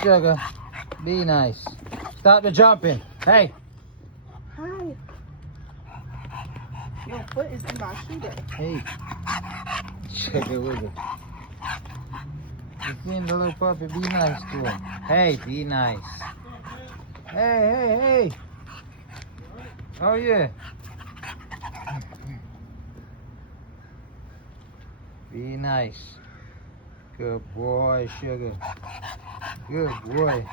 Sugar, be nice. Stop the jumping. Hey. Hi. Your foot is in my shoe there. Hey. Sugar, wiggle. You seeing the little puppy? Be nice to him. Hey, be nice. Hey. Oh, yeah. Be nice. Good boy, Sugar. Good boy.